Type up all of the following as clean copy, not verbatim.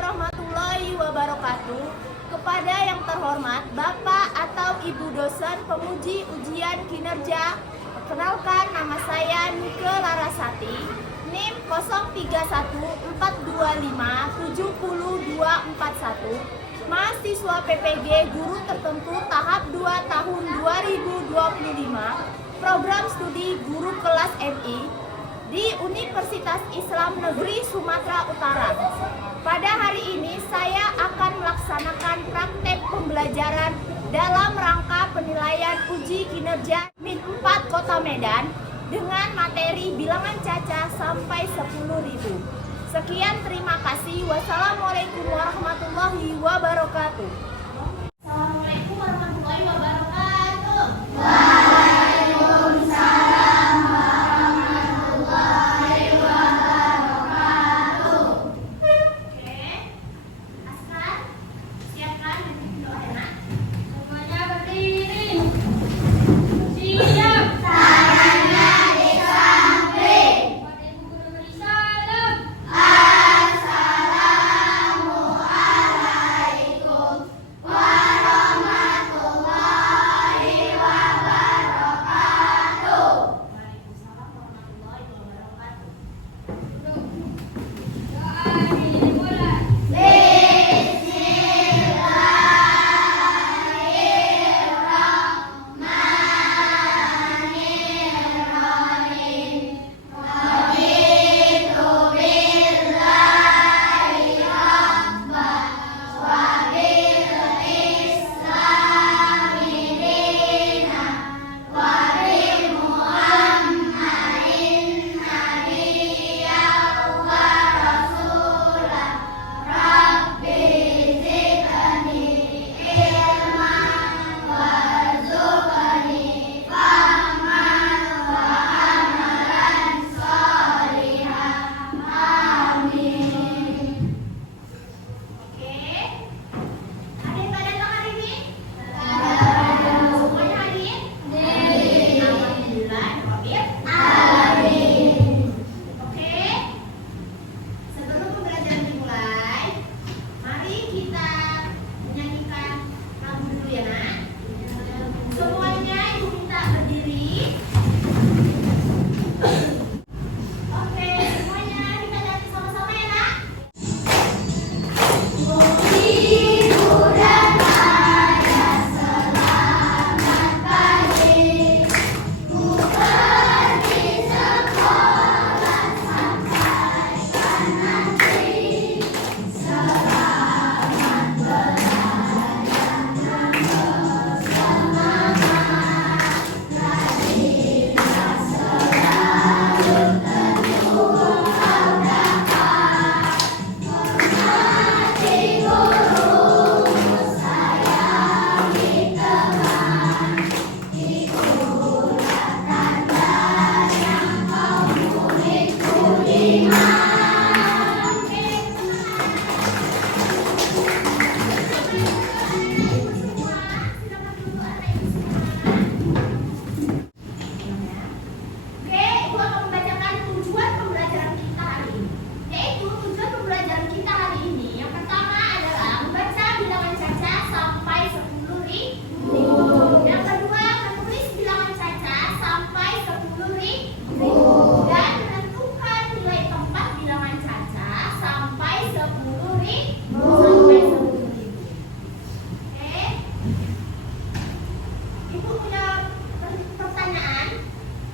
warahmatullahi wabarakatuh. Kepada yang terhormat Bapak atau Ibu dosen penguji ujian kinerja, perkenalkan nama saya Nike Larasati, NIM 031425700241, mahasiswa PPG Guru Tertentu tahap 2 tahun 2025, program studi Guru Kelas MI di Universitas Islam Negeri Sumatera Utara. Pada hari ini saya akan melaksanakan praktek pembelajaran dalam rangka penilaian uji kinerja Min 4 Kota Medan dengan materi bilangan caca sampai 10.000. Sekian, terima kasih. Wassalamualaikum warahmatullahi wabarakatuh. Assalamualaikum warahmatullahi wabarakatuh. Waalaikumsalam warahmatullahi wabarakatuh. Oke, Askar, siapkan doa ya nak. Semuanya berdiri. Siap. Tangannya disamping. Pada ibu guru beri salam. Assalamualaikum warahmatullahi wabarakatuh. Waalaikumsalam warahmatullahi wabarakatuh. Doa dimulai.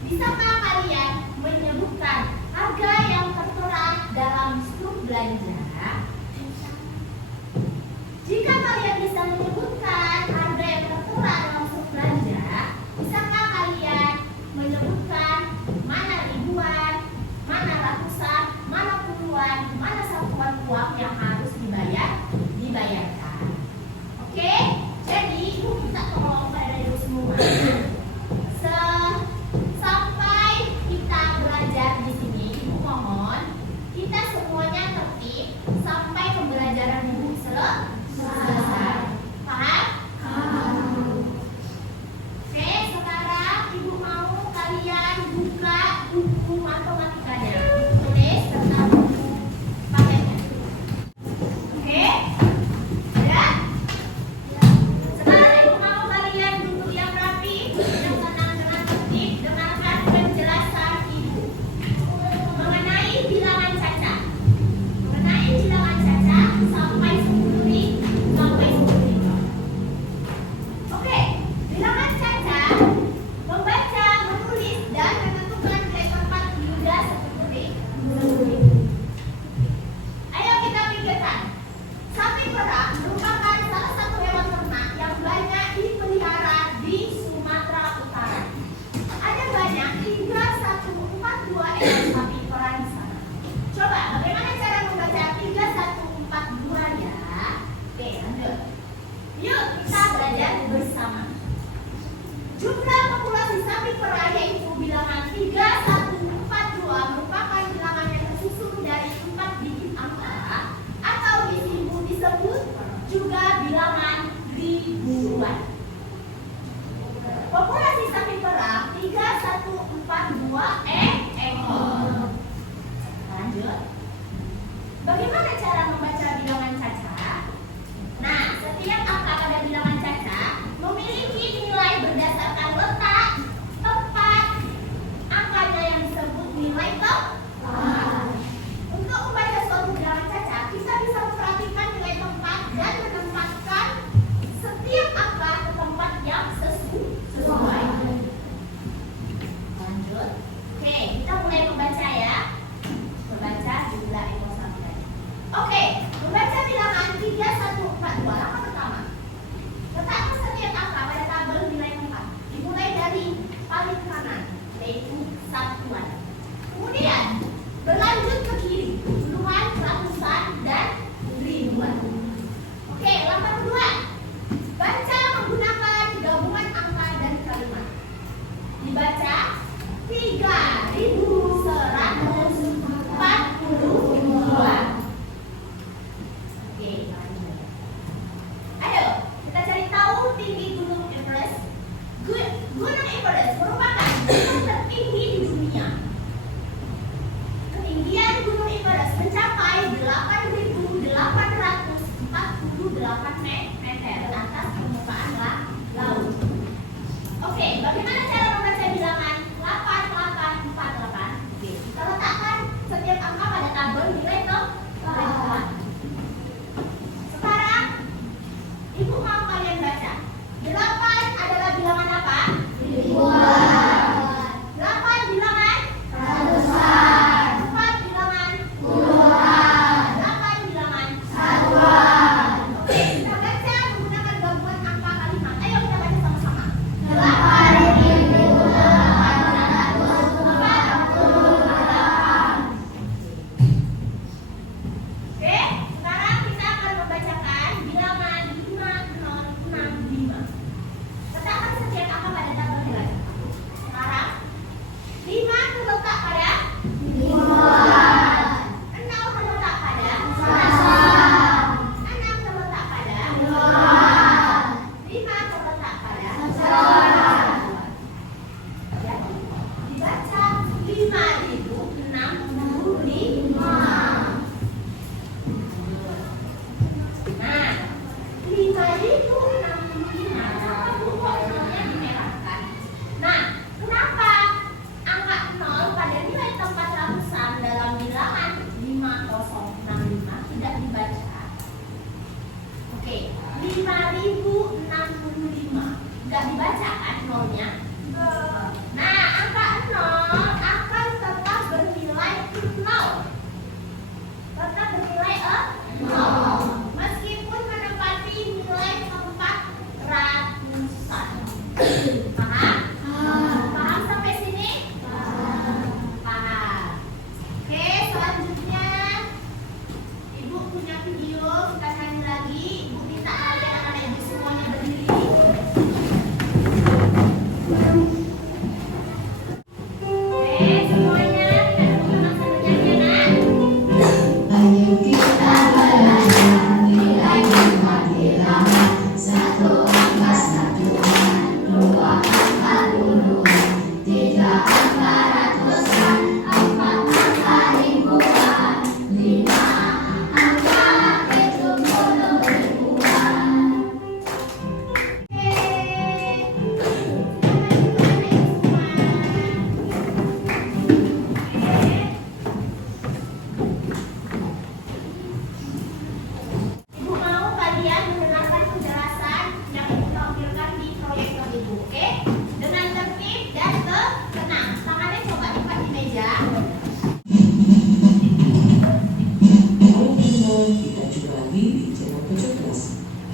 Bisakah kalian menyebutkan harga yang tertera dalam struk belanja? Jika kalian bisa menyebutkan harga yang tertera dalam struk belanja, bisakah kalian menyebutkan mana ribuan, mana ratusan, mana puluhan, mana satuan uang yang harus dibayarkan? Oke? Jadi, ibu minta tolong pada ibu semua. Sampai kita belajar di sini, ibu mohon kita semuanya tertib.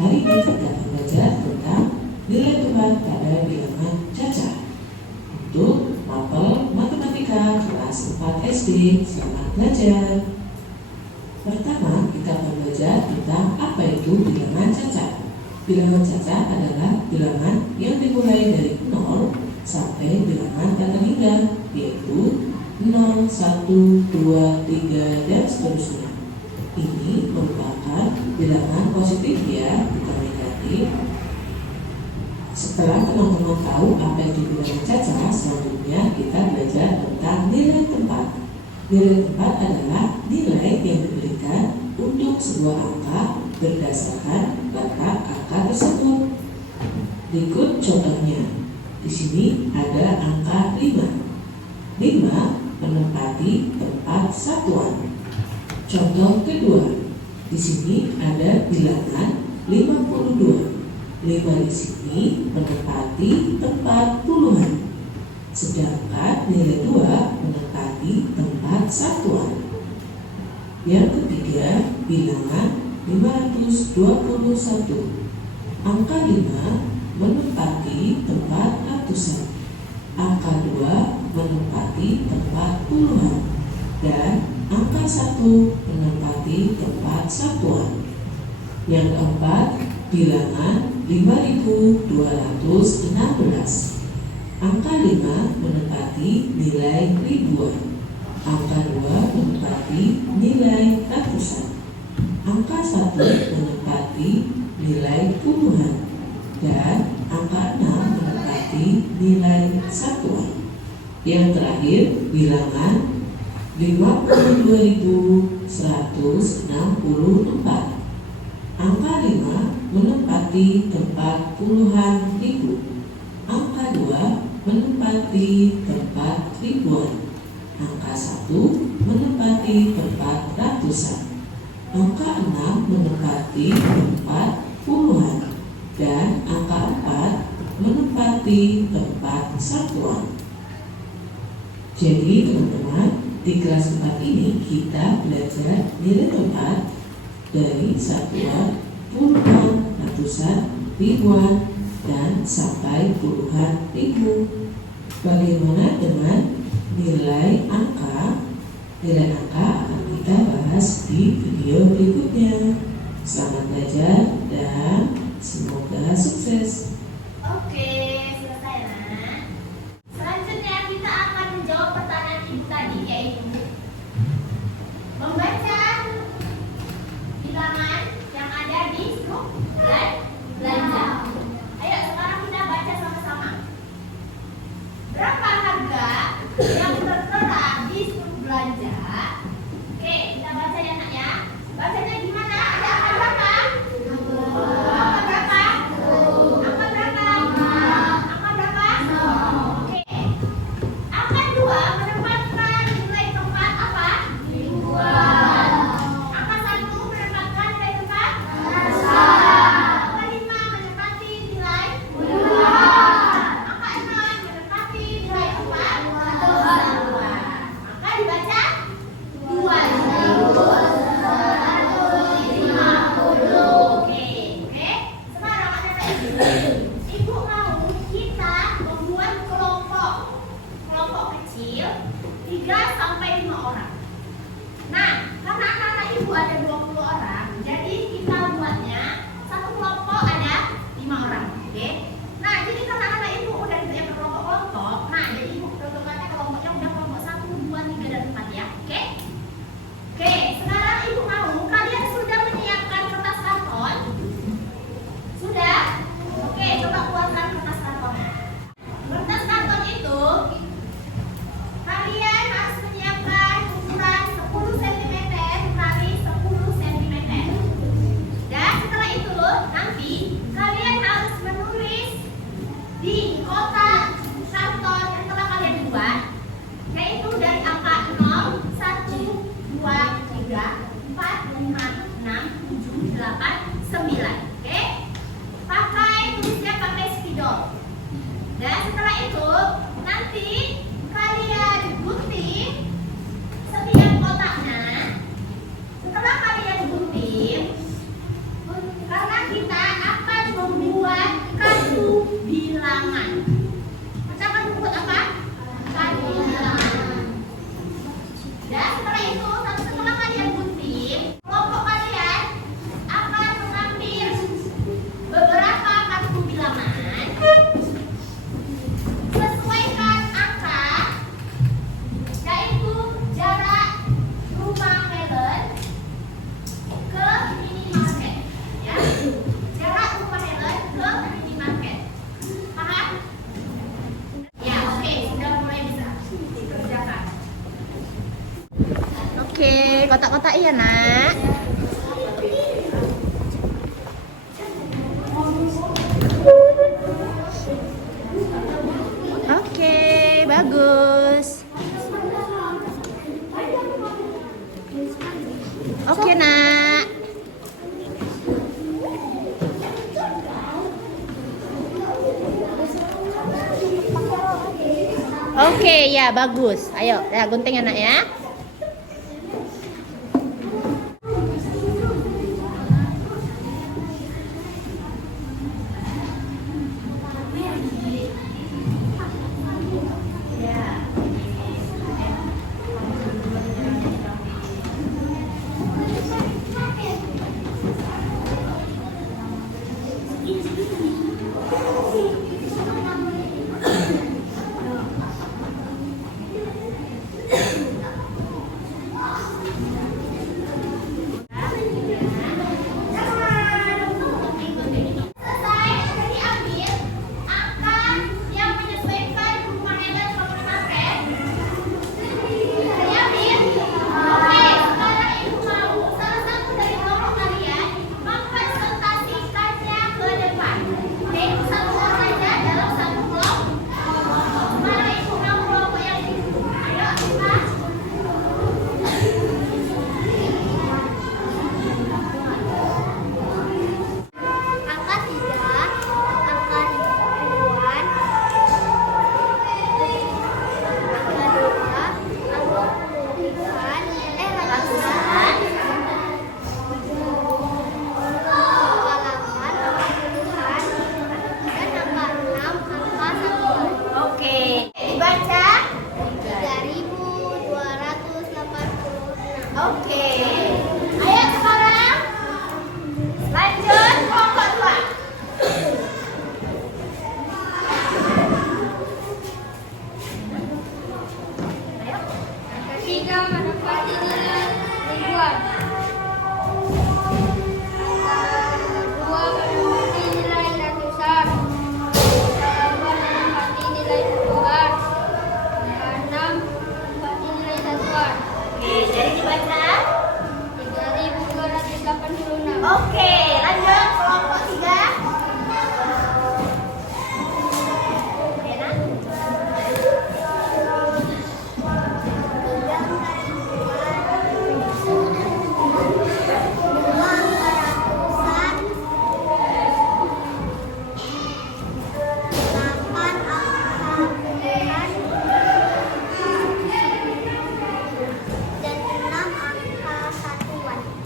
Hari ini kita akan belajar tentang nilai tempat pada bilangan caca. Untuk mapel matematika kelas 4 SD, selamat belajar. Pertama, kita akan belajar tentang apa itu bilangan caca. Bilangan caca adalah bilangan yang dimulai dari 0 sampai bilangan tak terhingga, yaitu 0, 1, 2, 3, dan seterusnya. Ini merupakan bilangan positif ya, bukan negatif. Setelah teman-teman tahu apa itu bilangan caca, selanjutnya kita belajar tentang nilai tempat. Nilai tempat adalah nilai yang diberikan untuk sebuah angka berdasarkan letak angka tersebut. Berikut contohnya. Di sini ada angka 5. 5 menempati tempat satuan. Contoh kedua. Di sini ada bilangan 52. 5 di sini menempati tempat puluhan. Sedangkan nilai 2 menempati tempat satuan. Yang ketiga, bilangan 521. Angka 5 menempati tempat ratusan. Angka 2 menempati tempat puluhan. Dan angka 1 menempati tempat satuan. Yang keempat, bilangan 5216. Angka 5 menempati nilai ribuan. Angka 2 menempati nilai ratusan. Angka 1 menempati nilai puluhan. Dan angka 6 menempati nilai satuan. Yang terakhir, bilangan 52.164. Angka 5 menempati tempat puluhan ribu. Angka 2 menempati tempat ribuan. Angka 1 menempati tempat ratusan. Angka 6 menempati tempat puluhan. Dan angka 4 menempati tempat satuan. Jadi teman-teman, di kelas 4 ini kita belajar nilai tempat dari satuan, puluhan, ratusan, ribuan, dan sampai puluhan ribu. Bagaimana dengan nilai angka? Nilai angka akan kita bahas di video berikutnya. Selamat belajar dan semoga sukses. Oke, selesai Nak. Selanjutnya kita akan menjawab pertanyaan ibu tadi, yaitu membaca bilangan yang ada di struk belanja. Ayo sekarang kita baca sama-sama. Berapa harga yang tertera di struk belanja? Oke, kita baca ya Nak ya. Bacanya gimana? Ada angka berapa? Angka berapa? Angka berapa? Angka berapa? Oke. Angka 2 menempatkan nilai tempat apa? Ribuan. Angka 1 menempatkan nilai tempat ratusan. Angka 5 menempati nilai puluhan. Angka 6 menempati nilai tempat ratusan. Maka dibaca 2.150. Oke. Sekarang ada ibu mau kita membuat kelompok kecil 3 sampai 5 orang. Nah, karena anak ibu ada 20 orang, jadi kita buatnya satu kelompok ada 5 orang. Oke. Nah, jadi karena anak ibu udah diberikan kelompok-kelompok, nah jadi ibu tentukannya kelompoknya udah kelompok 1, 2, 3, dan 4 ya. Oke. Oke, sekarang ibu mau kalian sudah menyiapkan kertas karton? Sudah? Oke, coba keluarkan kertas kartonnya. Kertas karton itu kalian harus menyiapkan ukuran 10 cm kali 10 cm. Dan setelah itu nanti kalian harus menulis di kotak karton yang telah kalian buat, yaitu dari angka 0, 1, 2, 3, 4, 5, 6, 7, 8, 9. Oke? Pakai tulisnya pakai spidol. Dan setelah itu nanti kalian gunting setiap kotaknya. Setelah kalian gunting, karena kita bilangan. Pecahkan rumput apa? Tadi bilangan. Dan setelah itu, setelah kalian gunting, kelompok kalian akan mengambil beberapa kartu bilangan. Sesuaikan angka, yaitu jarak rumah Helen ke minimarket. Ya, jarak rumah Helen ke minimarket. Paham? Ya, oke, sudah mulai bisa dikerjakan. Oke, kotak-kotak ya nak. Oke, bagus. Oke nak. Oke ya bagus. Ayo, ya gunting ya nak ya. Oke. Ayo sekarang lanjut kelompok 2. Ayo. Ketiga menempati nilai ribuan. Dua menempati nilai ratusan. Tiga menempati nilai puluhan. Enam menempati nilai satuan. Oke, jadi dibaca. 3.286. Oke, lanjut kelompok 3.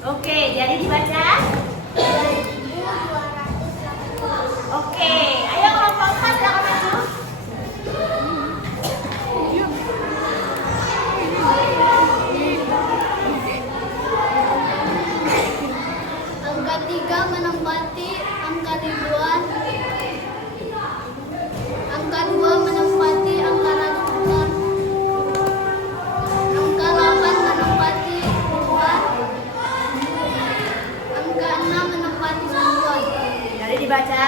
Oke, jadi dibaca. Oke, ayo kelompok 4 silakan maju. Angka 3 menempati angka ribuan. Angka 2 menempati angka ratusan. Angka 8 menempati puluhan. Angka 6 menempati satuan. Jadi dibaca.